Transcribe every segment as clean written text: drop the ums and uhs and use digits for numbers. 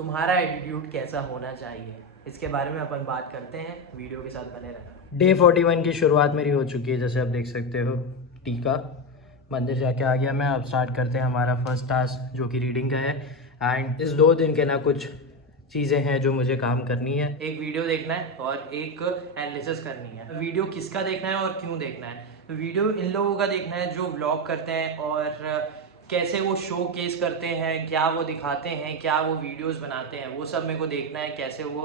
तुम्हारा एटीट्यूड कैसा होना चाहिए, इसके बारे में अपन बात करते हैं। वीडियो के साथ बने रहना। डे 41 की शुरुआत मेरी हो चुकी है, जैसे आप देख सकते हो। टीका मंदिर जाके आ गया मैं। अब स्टार्ट करते हैं हमारा फर्स्ट टास्क जो कि रीडिंग का है। एंड इस 2 दिन के ना कुछ चीज़ें हैं जो मुझे काम करनी है। एक वीडियो देखना है और एक एनालिसिस करनी है। वीडियो किसका देखना है और क्यों देखना है? वीडियो इन लोगों का देखना है जो व्लॉग करते हैं और कैसे वो शो केस करते हैं, क्या वो दिखाते हैं, क्या वो वीडियोस बनाते हैं, वो सब मेरे को देखना है। कैसे वो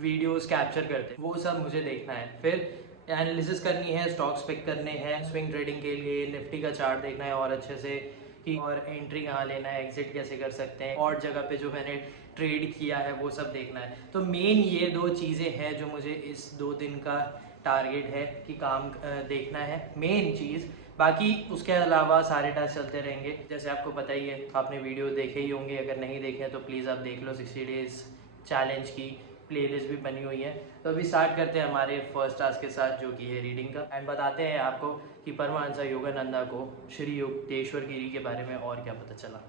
वीडियोस कैप्चर करते हैं वो सब मुझे देखना है। फिर एनालिसिस करनी है, स्टॉक्स पिक करने हैं स्विंग ट्रेडिंग के लिए। निफ्टी का चार्ट देखना है और अच्छे से कि और एंट्री कहाँ लेना है, एग्जिट कैसे कर सकते हैं, और जगह पे जो मैंने ट्रेड किया है वो सब देखना है। तो मेन ये 2 चीज़ें हैं जो मुझे इस 2 दिन का टारगेट है कि काम देखना है, मेन चीज़। बाकी उसके अलावा सारे टास्क चलते रहेंगे। जैसे आपको पता ही है, आपने वीडियो देखे ही होंगे, अगर नहीं देखे तो प्लीज़ आप देख लो। 60 डेज चैलेंज की प्लेलिस्ट भी बनी हुई है। तो अभी स्टार्ट करते हैं हमारे फर्स्ट टास्क के साथ जो कि है रीडिंग का। एंड बताते हैं आपको कि परमहंस योगानंदा को श्री युक्तेश्वर गिरी के बारे में और क्या पता चला।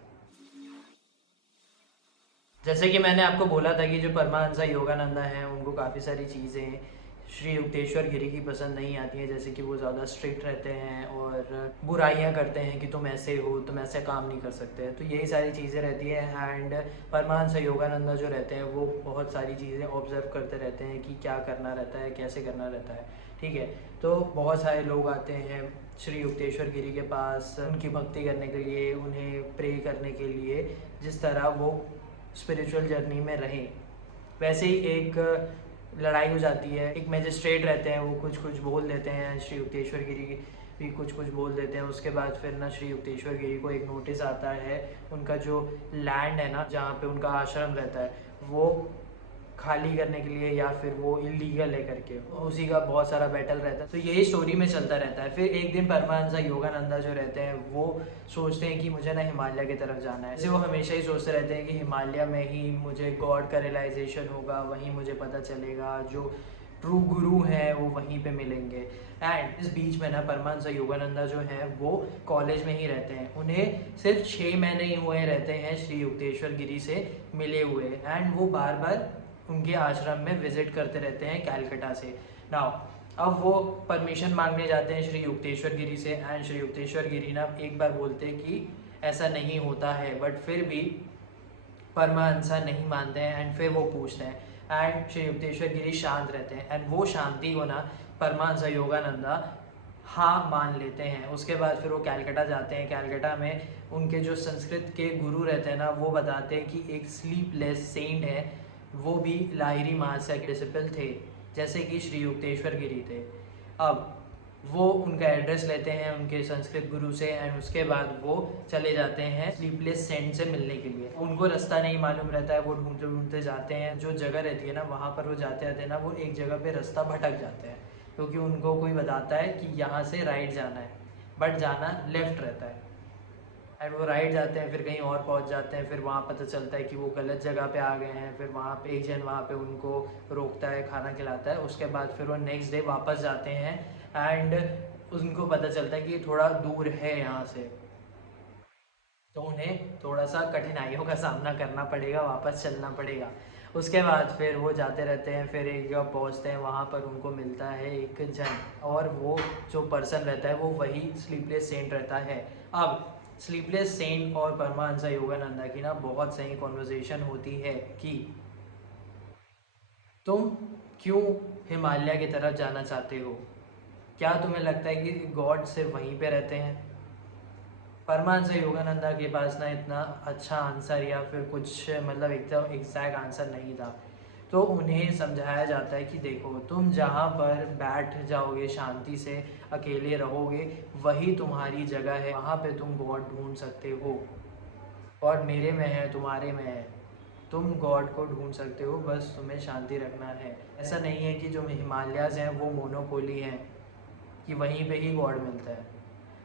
जैसे कि मैंने आपको बोला था कि जो परमहंस योगानंदा हैं उनको काफ़ी सारी चीज़ें श्री युक्तेश्वर गिरी की पसंद नहीं आती हैं। जैसे कि वो ज़्यादा स्ट्रिक्ट रहते हैं और बुराइयां करते हैं कि तुम ऐसे हो, तुम ऐसे काम नहीं कर सकते। तो यही सारी चीज़ें रहती हैं। एंड परमहंस योगानंदा जो रहते हैं वो बहुत सारी चीज़ें ऑब्जर्व करते रहते हैं कि क्या करना रहता है, कैसे करना रहता है। ठीक है, तो बहुत सारे लोग आते हैं श्री युक्तेश्वर गिरी के पास उनकी भक्ति करने के लिए, उन्हें प्रे करने के लिए। जिस तरह वो स्पिरिचुअल जर्नी में रहें, वैसे ही एक लड़ाई हो जाती है। एक मैजिस्ट्रेट रहते हैं, वो कुछ कुछ बोल देते हैं, श्री युक्तेश्वर गिरी भी कुछ कुछ बोल देते हैं। उसके बाद फिर ना श्री युक्तेश्वर गिरी को एक नोटिस आता है, उनका जो लैंड है ना जहाँ पे उनका आश्रम रहता है वो खाली करने के लिए, या फिर वो इलीगल है करके। उसी का बहुत सारा बैटल रहता है। तो यही स्टोरी में चलता रहता है। फिर एक दिन परमहंस योगानंदा जो रहते हैं वो सोचते हैं कि मुझे ना हिमालय की तरफ जाना है। जैसे वो हमेशा ही सोचते रहते हैं कि हिमालय में ही मुझे गॉड का रियलाइजेशन होगा, वहीं मुझे पता चलेगा, जो ट्रू गुरु हैं वो वहीं पे मिलेंगे। एंड इस बीच में ना परमहंस योगानंदा जो हैं वो कॉलेज में ही रहते हैं। उन्हें सिर्फ 6 महीने ही हुए रहते हैं श्री युक्तेश्वर गिरी से मिले हुए। एंड वो बार बार उनके आश्रम में विजिट करते रहते हैं कैलकटा से। नाउ अब वो परमिशन मांगने जाते हैं श्री युक्तेश्वर गिरी से। एंड श्री युक्तेश्वर गिरी ना एक बार बोलते हैं कि ऐसा नहीं होता है, बट फिर भी परमहंसा नहीं मानते हैं। एंड फिर वो पूछते हैं एंड श्री युक्तेश्वर गिरी शांत रहते हैं। एंड वो शांति को ना परमहंसा योगानंदा हाँ मान लेते हैं। उसके बाद फिर वो कैलकटा जाते हैं। कैलकटा में उनके जो संस्कृत के गुरु रहते हैं ना वो बताते हैं कि एक स्लीपलेस सेंट है, वो भी लाहिरी महाशय के डिसिपल थे जैसे कि श्री युक्तेश्वर गिरी थे। अब वो उनका एड्रेस लेते हैं उनके संस्कृत गुरु से। एंड उसके बाद वो चले जाते हैं स्लीपलेस सेंट से मिलने के लिए। उनको रास्ता नहीं मालूम रहता है, वो ढूंढते ढूंढते जाते हैं। जो जगह रहती है ना वहाँ पर वो जाते आते हैं ना, वो एक जगह पे रास्ता भटक जाते हैं क्योंकि उनको कोई बताता है कि यहाँ से राइट जाना है, बट जाना लेफ्ट रहता है। एंड वो राइट जाते हैं, फिर कहीं और पहुंच जाते हैं। फिर वहाँ पता चलता है कि वो गलत जगह पे आ गए हैं। फिर वहाँ पे एक जन वहाँ पे उनको रोकता है, खाना खिलाता है। उसके बाद फिर वो नेक्स्ट डे वापस जाते हैं। एंड उनको पता चलता है कि थोड़ा दूर है यहाँ से, तो उन्हें थोड़ा सा कठिनाइयों का सामना करना पड़ेगा, वापस चलना पड़ेगा। उसके बाद फिर वो जाते रहते हैं। फिर एक जगह पहुँचते हैं, वहाँ पर उनको मिलता है एक जन, और वो जो पर्सन रहता है वो वही स्लीपलेस सेंट रहता है। अब स्लीपलेस सेंट और परमहंस योगानंदा की ना बहुत सही कॉन्वर्जेसन होती है कि तुम क्यों हिमालय की तरफ जाना चाहते हो। क्या तुम्हें लगता है कि गॉड सिर्फ वहीं पे रहते हैं? परमांस योगानंदा के पास ना इतना अच्छा आंसर या फिर कुछ मतलब एकदम एग्जैक्ट आंसर नहीं था। तो उन्हें समझाया जाता है कि देखो, तुम जहाँ पर बैठ जाओगे शांति से, अकेले रहोगे, वही तुम्हारी जगह है। वहाँ पे तुम गॉड ढूंढ सकते हो। गॉड मेरे में है, तुम्हारे में है। तुम गॉड को ढूंढ सकते हो, बस तुम्हें शांति रखना है। ऐसा नहीं है कि जो हिमालयाज़ हैं वो मोनोपोली हैं कि वहीं पे ही गॉड मिलता है।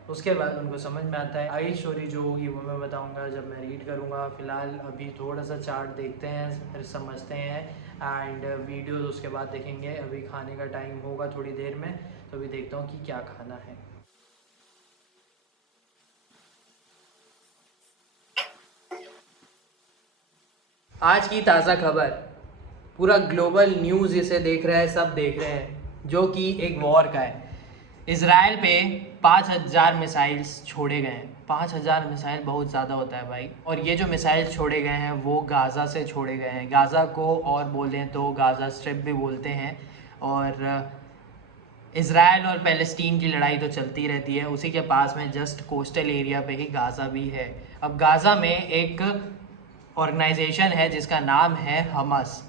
उसके बाद उनको समझ में आता है। आगे स्टोरी जो होगी वो मैं बताऊंगा जब मैं रीड करूंगा। फिलहाल अभी थोड़ा सा चार्ट देखते हैं, फिर समझते हैं एंड वीडियोस उसके बाद देखेंगे। अभी खाने का टाइम होगा थोड़ी देर में, तो अभी देखता हूँ कि क्या खाना है। आज की ताज़ा खबर, पूरा ग्लोबल न्यूज़ इसे देख रहा है, सब देख रहे हैं, जो कि एक वॉर का है। इसराइल पे 5,000 मिसाइल्स छोड़े गए हैं। 5,000 मिसाइल बहुत ज़्यादा होता है भाई। और ये जो मिसाइल छोड़े गए हैं वो गाज़ा से छोड़े गए हैं। गाज़ा को और बोलें तो गाज़ा स्ट्रिप भी बोलते हैं। और इसराइल और पैलेस्टीन की लड़ाई तो चलती रहती है, उसी के पास में जस्ट कोस्टल एरिया पे ही गाज़ा भी है। अब गाज़ा में एक ऑर्गेनाइजेशन है जिसका नाम है हमस।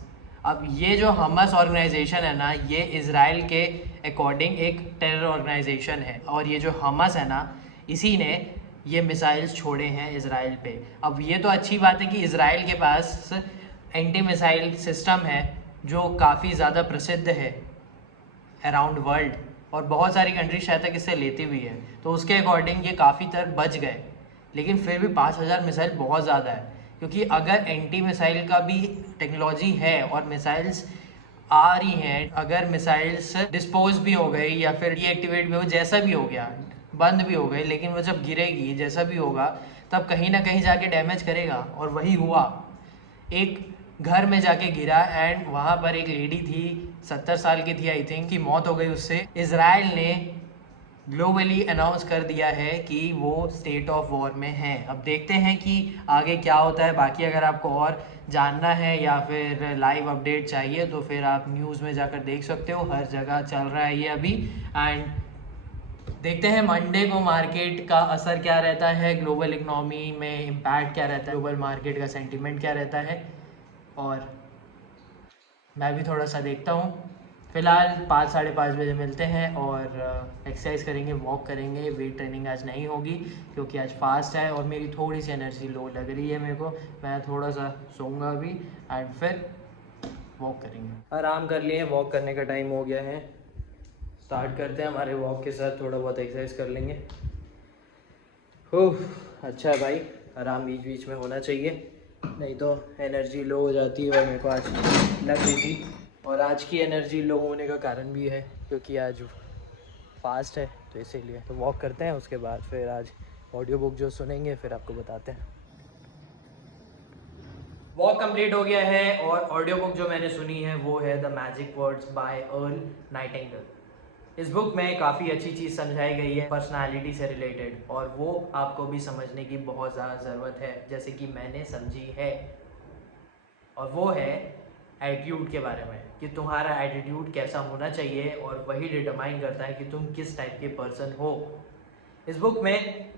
अब ये जो हमस ऑर्गेनाइजेशन है ना, ये इसराइल के अकॉर्डिंग एक टेरर ऑर्गेनाइजेशन है। और ये जो हमस है ना, इसी ने ये मिसाइल्स छोड़े हैं इसराइल पे। अब ये तो अच्छी बात है कि इसराइल के पास एंटी मिसाइल सिस्टम है जो काफ़ी ज़्यादा प्रसिद्ध है अराउंड वर्ल्ड, और बहुत सारी कंट्री शायद तक इससे लेती भी है, तो उसके अकॉर्डिंग ये काफ़ी तर बच गए। लेकिन फिर भी 5,000 मिसाइल बहुत ज़्यादा है, क्योंकि अगर एंटी मिसाइल का भी टेक्नोलॉजी है और मिसाइल्स आ रही हैं, अगर मिसाइल्स डिस्पोज भी हो गई या फिर डीएक्टिवेट भी हो, जैसा भी हो गया, बंद भी हो गई, लेकिन वो जब गिरेगी, जैसा भी होगा, तब कहीं ना कहीं जाके डैमेज करेगा। और वही हुआ, एक घर में जाके गिरा एंड वहाँ पर एक लेडी थी, 70 साल की थी आई थिंक, की मौत हो गई उससे। इसराइल ने ग्लोबली अनाउंस कर दिया है कि वो स्टेट ऑफ वॉर में है। अब देखते हैं कि आगे क्या होता है। बाकी अगर आपको और जानना है या फिर लाइव अपडेट चाहिए तो फिर आप न्यूज़ में जाकर देख सकते हो, हर जगह चल रहा है ये अभी। एंड देखते हैं मंडे को मार्केट का असर क्या रहता है, ग्लोबल इकनॉमी में इम्पैक्ट क्या रहता है, ग्लोबल मार्केट का सेंटीमेंट क्या रहता है। और मैं भी थोड़ा सा देखता हूँ। फ़िलहाल 5 साढ़े 5 बजे मिलते हैं और एक्सरसाइज करेंगे, वॉक करेंगे। वेट ट्रेनिंग आज नहीं होगी क्योंकि आज फास्ट है और मेरी थोड़ी सी एनर्जी लो लग रही है मेरे को। मैं थोड़ा सा सोऊंगा अभी एंड फिर वॉक करेंगे। आराम कर लिए, वॉक करने का टाइम हो गया है। स्टार्ट करते हैं हमारे वॉक के साथ, थोड़ा बहुत एक्सरसाइज कर लेंगे। अच्छा है भाई, आराम बीच बीच में होना चाहिए, नहीं तो एनर्जी लो हो जाती है। और मेरे को आज लग रही थी, और आज की एनर्जी लो होने का कारण भी है क्योंकि आज फास्ट है, तो इसीलिए। तो वॉक करते हैं, उसके बाद फिर आज ऑडियो बुक जो सुनेंगे फिर आपको बताते हैं। वॉक कंप्लीट हो गया है और ऑडियो बुक जो मैंने सुनी है वो है the magic words by earl Nightingale. इस बुक में काफ़ी अच्छी चीज़ समझाई गई है पर्सनालिटी से रिलेटेड, और वो आपको भी समझने की बहुत ज़्यादा ज़रूरत है, जैसे कि मैंने समझी है। और वो है एटीट्यूड के बारे में, कि तुम्हारा एटीट्यूड कैसा होना चाहिए, और वही डिटरमाइन करता है कि तुम किस टाइप के पर्सन हो। इस बुक में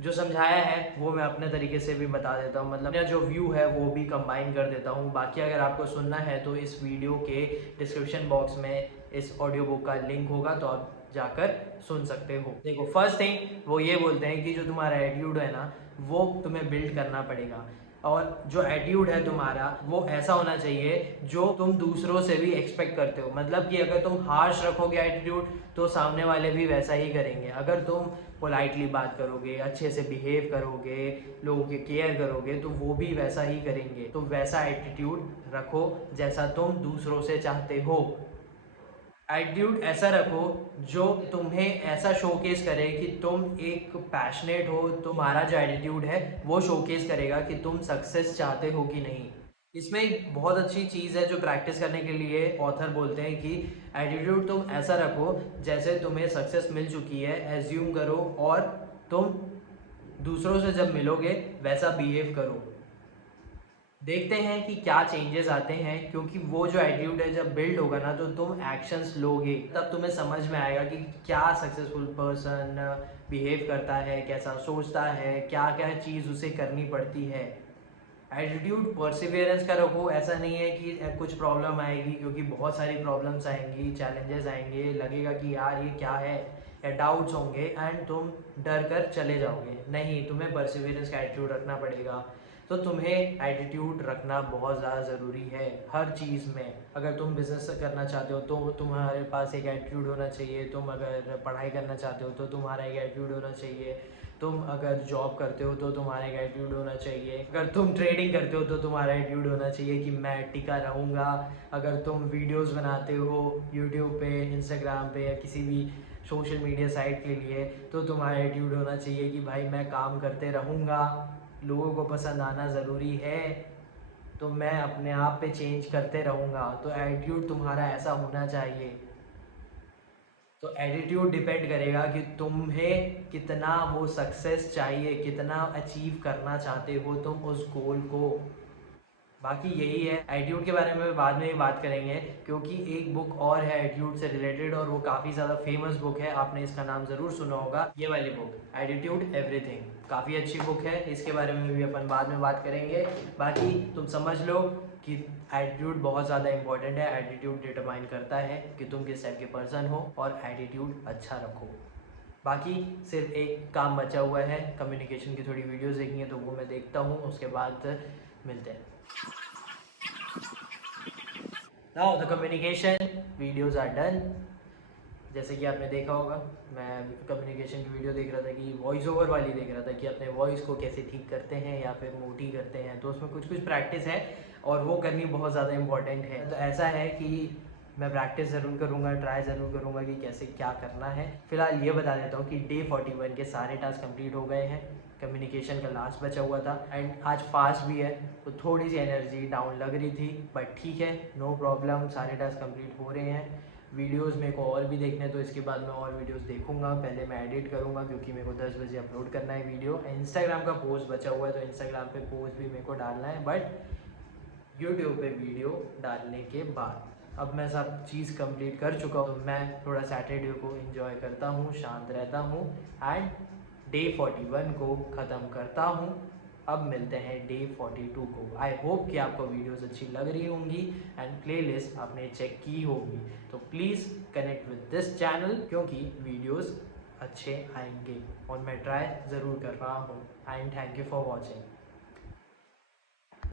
जो समझाया है वो मैं अपने तरीके से भी बता देता हूँ, मतलब मेरा जो व्यू है वो भी कंबाइन कर देता हूँ। बाकी अगर आपको सुनना है तो इस वीडियो के डिस्क्रिप्शन बॉक्स में इस ऑडियो बुक का लिंक होगा, तो आप जाकर सुन सकते हो। देखो, फर्स्ट थिंग वो ये बोलते हैं कि जो तुम्हारा एटीट्यूड है ना, वो तुम्हें बिल्ड करना पड़ेगा। और जो एटीट्यूड है तुम्हारा वो ऐसा होना चाहिए जो तुम दूसरों से भी एक्सपेक्ट करते हो। मतलब कि अगर तुम हार्श रखोगे एटीट्यूड तो सामने वाले भी वैसा ही करेंगे। अगर तुम पोलाइटली बात करोगे, अच्छे से बिहेव करोगे, लोगों की केयर करोगे, तो वो भी वैसा ही करेंगे। तो वैसा एटीट्यूड रखो जैसा तुम दूसरों से चाहते हो। एटीट्यूड ऐसा रखो जो तुम्हें ऐसा शोकेस करे कि तुम एक पैशनेट हो। तुम्हारा जो एटीट्यूड है वो शोकेस करेगा कि तुम सक्सेस चाहते हो कि नहीं। इसमें एक बहुत अच्छी चीज़ है जो प्रैक्टिस करने के लिए ऑथर बोलते हैं कि एटीट्यूड तुम ऐसा रखो जैसे तुम्हें सक्सेस मिल चुकी है, एज्यूम करो, और तुम दूसरों से जब मिलोगे वैसा बिहेव करो। देखते हैं कि क्या चेंजेस आते हैं, क्योंकि वो जो एटीट्यूड है जब बिल्ड होगा ना, तो तुम एक्शंस लोगे, तब तुम्हें समझ में आएगा कि क्या सक्सेसफुल पर्सन बिहेव करता है, कैसा सोचता है, क्या क्या चीज़ उसे करनी पड़ती है। एटीट्यूड परसिवियरेंस का रखो। ऐसा नहीं है कि कुछ प्रॉब्लम आएगी, क्योंकि बहुत सारी प्रॉब्लम्स आएंगी, चैलेंजेस आएंगे, लगेगा कि यार ये क्या है, या डाउट्स होंगे एंड तुम डर कर चले जाओगे। नहीं, तुम्हें परसिवियरेंस का एटीट्यूड रखना पड़ेगा। तो तुम्हें एटीट्यूड रखना बहुत ज़्यादा ज़रूरी है हर चीज़ में। अगर तुम बिज़नेस करना चाहते हो तो तुम्हारे पास एक एटीट्यूड होना चाहिए। तुम अगर पढ़ाई करना चाहते हो तो तुम्हारा एक एटीट्यूड होना चाहिए। तुम अगर जॉब करते हो तो तुम्हारा एक एटीट्यूड होना चाहिए। अगर तुम ट्रेडिंग करते हो तो तुम्हारा एटीट्यूड होना चाहिए कि मैं टिका रहूँगा। अगर तुम वीडियोस बनाते हो यूट्यूब पे, इंस्टाग्राम पे, या किसी भी सोशल मीडिया साइट के लिए, तो तुम्हारा एटीट्यूड होना चाहिए कि भाई मैं काम करते रहूँगा, लोगों को पसंद आना ज़रूरी है। तो मैं अपने आप पे चेंज करते रहूँगा। तो एटीट्यूड तुम्हारा ऐसा होना चाहिए। तो एटीट्यूड डिपेंड करेगा कि तुम्हें कितना वो सक्सेस चाहिए, कितना अचीव करना चाहते हो तुम उस गोल को। बाकी यही है। एटीट्यूड के बारे में बाद में ही बात करेंगे, क्योंकि एक बुक और है एटीट्यूड से रिलेटेड और वो काफ़ी ज़्यादा फेमस बुक है, आपने इसका नाम ज़रूर सुना होगा, ये वाली बुक एटीट्यूड एवरीथिंग। काफ़ी अच्छी बुक है, इसके बारे में भी अपन बाद में बात करेंगे। बाकी तुम समझ लो कि एटीट्यूड बहुत ज़्यादा इंपॉर्टेंट है। एटीट्यूड डिटरमाइन करता है कि तुम किस टाइप के पर्सन हो, और एटीट्यूड अच्छा रखो। बाकी सिर्फ एक काम बचा हुआ है, कम्युनिकेशन की थोड़ी वीडियोस देखनी है, तो वो मैं देखता हूँ, उसके बाद मिलते हैं। Now the communication videos are done। जैसे कि आपने देखा होगा, मैं कम्युनिकेशन की वीडियो देख रहा था कि वॉइस ओवर वाली देख रहा था कि अपने वॉइस को कैसे ठीक करते हैं या फिर मोटी करते हैं। तो उसमें कुछ कुछ प्रैक्टिस है और वो करनी बहुत ज़्यादा इम्पॉर्टेंट है। तो ऐसा है कि मैं प्रैक्टिस ज़रूर करूँगा, ट्राई ज़रूर करूँगा कि कैसे क्या करना है। फिलहाल ये बता देता हूँ कि डे 41 के सारे टास्क कंप्लीट हो गए हैं। कम्युनिकेशन का लास्ट बचा हुआ था एंड आज फास्ट भी है, तो थोड़ी सी एनर्जी डाउन लग रही थी, बट ठीक है, नो प्रॉब्लम, सारे टास्क कंप्लीट हो रहे हैं। वीडियोस मेरे को और भी देखने, तो इसके बाद मैं और वीडियोस देखूंगा। पहले मैं एडिट करूंगा क्योंकि मेरे को 10 बजे अपलोड करना है वीडियो। इंस्टाग्राम का पोस्ट बचा हुआ है, तो इंस्टाग्राम पे पोस्ट भी मेरे को डालना है, बट यूट्यूब पे वीडियो डालने के बाद। अब मैं सब चीज़ कंप्लीट कर चुका हूँ, तो मैं थोड़ा सैटरडे को एंजॉय करता हूँ, शांत रहता हूँ एंड डे 41 को ख़त्म करता हूँ। अब मिलते हैं डे 42 को। आई होप कि आपको वीडियोस अच्छी लग रही होंगी एंड प्लेलिस्ट आपने चेक की होगी। तो please connect with this channel, क्योंकि वीडियोस अच्छे आएंगे और मैं ट्राई ज़रूर कर रहा हूँ। And thank you for watching.